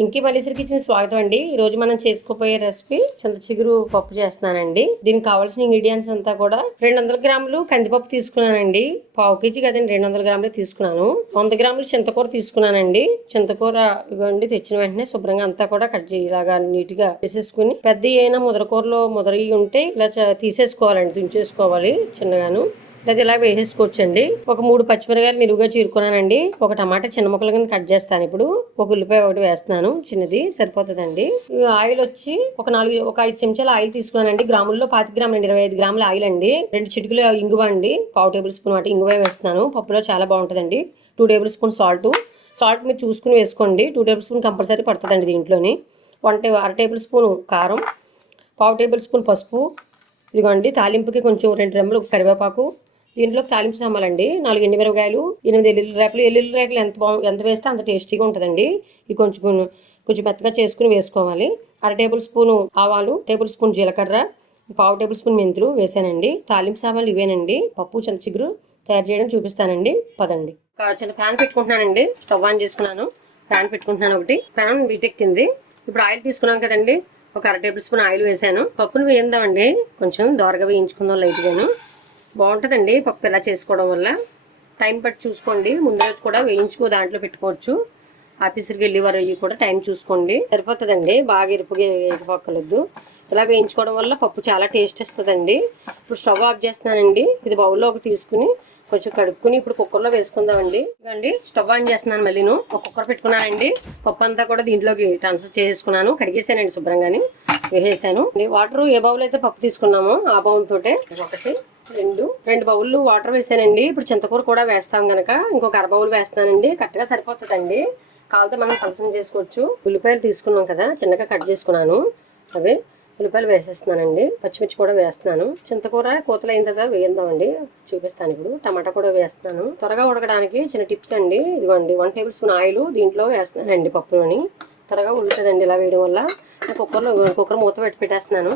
Venky Malleswari kitchen స్వాగతం అండి. ఈ రోజు మనం చేసుకోబోయే రెసిపీ చింత చిగురు పప్పు చేస్తున్నానండి. దీనికి కావాల్సిన ఇంగ్రీడియంట్స్ అంతా కూడా 200 గ్రాములు కందిపప్పు తీసుకున్నానండి. పావు కేజీ కదండి, 200 గ్రాములు తీసుకున్నాను. 100 గ్రాములు చింతకూర తీసుకున్నానండి. చింతకూర ఇవ్వండి, తెచ్చిన వెంటనే శుభ్రంగా అంతా కూడా కట్ చేయలాగా నీట్ గా చేసేసుకుని, పెద్ద అయినా ముదరకూరలో ముదరి ఉంటే ఇలా తీసేసుకోవాలండి, తుంచేసుకోవాలి చిన్నగాను. లేదా ఇలా వేసేసుకోవచ్చండి. ఒక 3 పచ్చిమిరకాయలు నిలువుగా చీరుకున్నానండి. ఒక టమాటా చిన్న ముక్కలు కింద కట్ చేస్తాను. ఇప్పుడు ఒక ఉల్లిపాయ ఒకటి వేస్తున్నాను, చిన్నది సరిపోతుందండి. ఆయిల్ వచ్చి ఒక 5 చెంచాల ఆయిల్ తీసుకున్నానండి. గ్రాముల్లో 25 గ్రాములు అండి, 25 గ్రాముల ఆయిల్ అండి. 2 చిటికలు ఇంగువ అండి, పావు టేబుల్ స్పూన్ వాటి ఇంగువ వేస్తున్నాను. పప్పులో చాలా బాగుంటుందండి. 2 టేబుల్ స్పూన్ సాల్ట్ మీరు చూసుకుని వేసుకోండి. 2 టేబుల్ స్పూన్ కంపల్సరీ పడుతుందండి దీంట్లోని. 1 టేబుల్ స్పూన్ కారం, పావు టేబుల్ స్పూన్ పసుపు. ఇదిగోండి తాలింపుకి కొంచెం 2 రెమ్మలు కరివేపాకు. దీంట్లోకి తాలింపు సామాలండి, 4 ఎండుమిరపకాయలు, 8 ఎల్లుల్లి రేకులు ఎంత వేస్తే అంత టేస్టీగా ఉంటుందండి. ఇది కొంచెం మెత్తగా చేసుకుని వేసుకోవాలి. 1/2 టేబుల్ స్పూను ఆవాలు, టేబుల్ స్పూన్ జీలకర్ర, పావు టేబుల్ స్పూన్ మెంతులు వేసానండి. తాలింపు సామాన్లు ఇవేనండి. పప్పు చింత చిగురు తయారు చేయడం చూపిస్తానండి, పదండి. ఒక చిన్న ప్యాన్ పెట్టుకుంటున్నానండి. స్టవ్ ఆన్ చేసుకున్నాను. ప్యాన్ పెట్టుకుంటున్నాను. ఒకటి ప్యాన్ వీటెక్కింది. ఇప్పుడు ఆయిల్ తీసుకున్నాం కదండి, ఒక 1/2 టేబుల్ స్పూన్ ఆయిల్ వేసాను. పప్పును వేయిందామండి, కొంచెం దోరగా వేయించుకుందాం లైట్గాను. బాగుంటుందండి పప్పు ఇలా చేసుకోవడం వల్ల. టైం పట్టి చూసుకోండి, ముందు రోజు కూడా దాంట్లో పెట్టుకోవచ్చు. ఆఫీసుకి వెళ్ళి వరకు కూడా టైం చూసుకోండి, సరిపోతుందండి. బాగా ఎరిపోక్కలొద్దు. ఇలా వేయించుకోవడం వల్ల పప్పు చాలా టేస్ట్ వస్తుందండి. ఇప్పుడు స్టవ్ ఆఫ్ చేస్తున్నానండి. ఇది బౌల్లోకి తీసుకుని కొంచెం కడుక్కుని ఇప్పుడు కుక్కర్లో వేసుకుందామండి. ఇదండి స్టవ్ ఆన్ చేస్తున్నాను. మళ్ళీను ఒక కుక్కర్ పెట్టుకున్నానండి. పప్పు అంతా కూడా దీంట్లోకి ట్రాన్స్ఫర్ చేసుకున్నాను. కడిగేసానండి శుభ్రంగాని, వేసేసాను. వాటర్ ఏ బౌల్ అయితే పప్పు తీసుకున్నామో ఆ బౌల్ తోటే 2 బౌళ్ళు వాటర్ వేసానండి. ఇప్పుడు చింతకూర కూడా వేస్తాం గనక ఇంకొక 1/2 బౌల్ వేస్తానండి. కరెక్ట్గా సరిపోతుందండి. కావాలంటే మనం పలసం చేసుకోవచ్చు. ఉల్లిపాయలు తీసుకున్నాం కదా, చిన్నగా కట్ చేసుకున్నాను. అవి ఉల్లిపాయలు వేసేస్తున్నానండి. పచ్చిమిర్చి కూడా వేస్తున్నాను. చింతకూర కూతలు అయిన తర్వాత వేద్దామండి, చూపిస్తాను. ఇప్పుడు టమాటా కూడా వేస్తున్నాను. త్వరగా ఉడకడానికి చిన్న టిప్స్ అండి. ఇదిగోండి 1 టేబుల్ స్పూన్ ఆయిల్ దీంట్లో వేస్తున్నానండి. పప్పులోని త్వరగా ఉడుకుతుందండి ఇలా వేయడం వల్ల. కుక్కర్ మూత పెట్టేస్తున్నాను.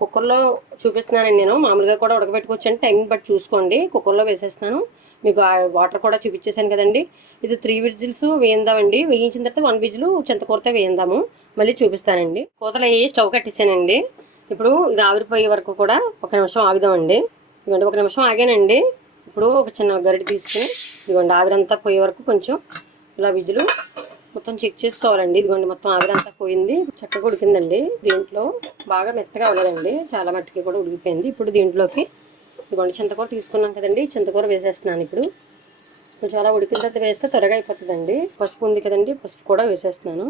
కుక్కర్లో చూపిస్తున్నానండి నేను. మామూలుగా కూడా ఉడకబెట్టుకోవచ్చు అండి, టైం బట్టి చూసుకోండి. కుక్కర్లో వేసేస్తున్నాను. మీకు వాటర్ కూడా చూపించేసాను కదండి. ఇది 3 విజిల్స్ వేయిందామండి. వేయించిన తర్వాత 1 విజిల్ చింతకూరతో వేయిందాము. మళ్ళీ చూపిస్తానండి. కూతలు అయ్యి స్టవ్ కట్టేసానండి. ఇప్పుడు ఇది ఆవిరిపోయే వరకు కూడా 1 నిమిషం ఆగుదామండి. ఇదిగోండి 1 నిమిషం ఆగానండి. ఇప్పుడు ఒక చిన్న గరిటె తీసుకుని ఇదిగోండి ఆవిరంతా పోయే వరకు కొంచెం ఇలా విజిల్ మొత్తం చెక్ చేసుకోవాలండి. ఇదిగోండి మొత్తం ఆవిరంతా పోయింది, చక్కగా ఉడికిందండి. దీంట్లో బాగా మెత్తగా అవ్వలేదండి, చాలా మట్టికి కూడా ఉడికిపోయింది. ఇప్పుడు దీంట్లోకి ఇదిగోండి చింతకూర తీసుకున్నాం కదండి, చింతకూర వేసేస్తున్నాను. ఇప్పుడు కొంచెం అలా ఉడికిన తర్వాత వేస్తే త్వరగా అయిపోతుందండి. పసుపు ఉంది కదండి, పసుపు కూడా వేసేస్తున్నాను.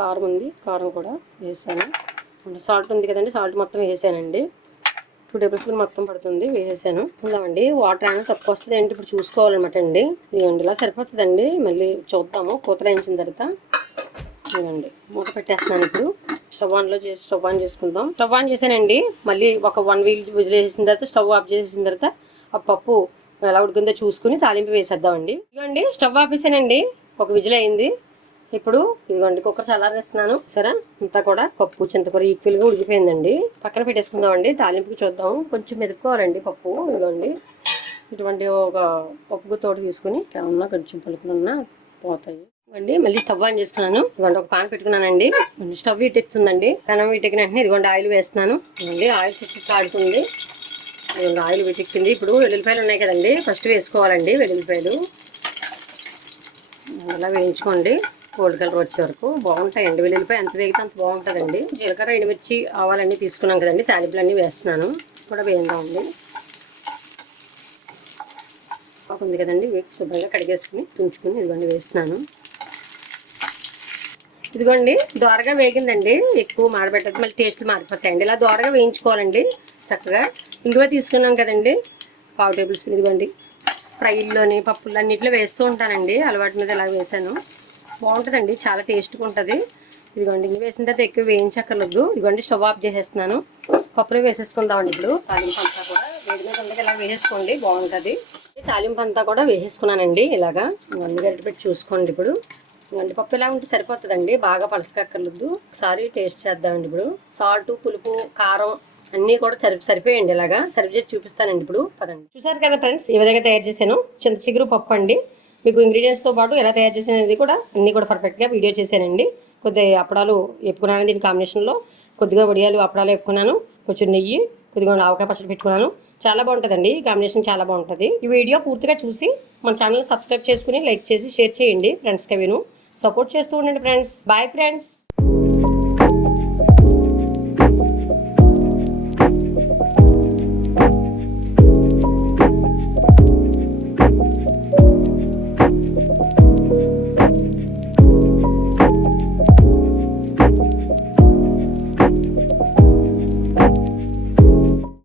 కారం ఉంది, కారం కూడా వేసాను. సాల్ట్ ఉంది కదండి, సాల్ట్ మొత్తం వేసానండి. 2 టేబుల్ స్పూన్ మొత్తం పడుతుంది, వేసేసాను. ఉందామండి. వాటర్ అయినా తక్కువ వస్తుంది ఏంటి ఇప్పుడు చూసుకోవాలన్నమాట అండి. ఇదిగోండి ఇలా సరిపోతుందండి. మళ్ళీ చూద్దాము కూతలు వేయించిన తర్వాత. ఇదిగోండి మూత పెట్టేస్తున్నాను. ఇప్పుడు స్టవ్ ఆన్ చేసుకుందాం. స్టవ్ ఆన్ చేసానండి. మళ్ళీ ఒక 1 విజిల్ వేసేసిన తర్వాత స్టవ్ ఆఫ్ చేసేసిన తర్వాత ఆ పప్పు ఎలా ఉడికిందో చూసుకుని తాలింపు వేసేద్దామండి. ఇదిగోండి స్టవ్ ఆపేసానండి. 1 విజిల్ అయింది. ఇప్పుడు ఇదిగోండి కుక్కర్ చల్లారేస్తున్నాను. సరే అంతా కూడా పప్పు చింతకూర ఈక్వల్గా ఉడికిపోయిందండి. పక్కన పెట్టేసుకుందామండి. తాలింపుకి చూద్దాం. కొంచెం మెదుపుకోవాలండి పప్పు. ఇదిగోండి ఇటువంటి ఒక పప్పు తోటి తీసుకుని ఏమన్నా కొంచెం పలుకులున్నా పోతాయి అండి. మళ్ళీ స్టవ్ ఆన్ చేసుకున్నాను. ఇదిగోండి ఒక పాన్ పెట్టుకున్నానండి. స్టవ్ వీటెక్కుతుందండి. పానం వీటెక్కిన వెంటనే ఇదిగోండి ఆయిల్ వేస్తున్నాను. ఇదిగోండి ఆయిల్ చుట్టూ కాడుతుంది. ఇదిగోండి ఆయిల్ వీటెక్కింది. ఇప్పుడు వెల్లుల్లిపాయలు ఉన్నాయి కదండి, ఫస్ట్ వేసుకోవాలండి. వెల్లుల్లిపాయలు అలా వేయించుకోండి గోల్డ్ కలర్ వచ్చే వరకు. బాగుంటాయండి వెల్లుల్లిపాయ, ఎంత వేగితే అంత బాగుంటుందండి. జీలకర్ర ఎండుమిర్చి ఆవాలన్నీ తీసుకున్నాం కదండి, తాలింపులన్నీ వేస్తున్నాను. కూడా వేయిందామండి. ఉంది కదండి, శుభ్రంగా కడిగేసుకుని తుంచుకుని ఇదిగోండి వేస్తున్నాను. ఇదిగోండి దోరగా వేగిందండి. ఎక్కువ మాడబెట్టదు, మళ్ళీ టేస్ట్లు మారిపోతాయండి. ఇలా దోరగా వేయించుకోవాలండి చక్కగా. ఇంగువ తీసుకున్నాం కదండి, పావు టేబుల్ స్పూన్. ఇదిగోండి ఫ్రైల్లోని పప్పులు అన్నింటిలో వేస్తూ ఉంటానండి, అలవాటు మీద ఇలా వేసాను. బాగుంటుందండి, చాలా టేస్ట్గా ఉంటుంది. ఇదిగోండి ఇంక వేసిన తర్వాత ఎక్కువ వేయించక్కర్లేదు. ఇదిగోండి స్టవ్ ఆఫ్ చేసేస్తున్నాను. పప్పులో వేసేసుకుందామండి. ఇప్పుడు తాలింపు అంతా కూడా వేడి మీద ఉండగా ఇలా వేసేసుకోండి, బాగుంటుంది. తాలింపు అంతా కూడా వేసేసుకున్నానండి. ఇలాగా ఇవన్నీ గరిటె పెట్టి చూసుకోండి. ఇప్పుడు ఇవన్నీ పప్పు ఇలా ఉంటే సరిపోతుందండి, బాగా పలసకక్కర్లేదు. ఒకసారి టేస్ట్ చేద్దామండి. ఇప్పుడు సాల్ట్, పులుపు, కారం అన్నీ కూడా సరిపోయండి. ఇలాగా సర్వ్ చేసి చూపిస్తానండి. ఇప్పుడు పదండి. చూసారు కదా ఫ్రెండ్స్, ఈ విధంగా తయారు చేశాను చింత చిగురు పప్పు అండి. మీకు ఇంగ్రీడియంట్స్తో పాటు ఎలా తయారు చేసానది కూడా అన్నీ కూడా పర్ఫెక్ట్గా వీడియో చేశానండి. కొద్దిగా అప్పడాలు వేపుకున్నాను, దీని కాంబినేషన్లో కొద్దిగా వడియాలు అప్పడాలు వేపుకున్నాను, కొంచెం నెయ్యి, కొద్దిగా ఆవకాయ పచ్చడి పెట్టుకున్నాను. చాలా బాగుంటుందండి, ఈ కాంబినేషన్ చాలా బాగుంటుంది. ఈ వీడియో పూర్తిగా చూసి మన ఛానల్ సబ్స్క్రైబ్ చేసుకుని లైక్ చేసి షేర్ చేయండి ఫ్రెండ్స్కి. విను సపోర్ట్ చేస్తూ ఉండండి ఫ్రెండ్స్. Bye friends.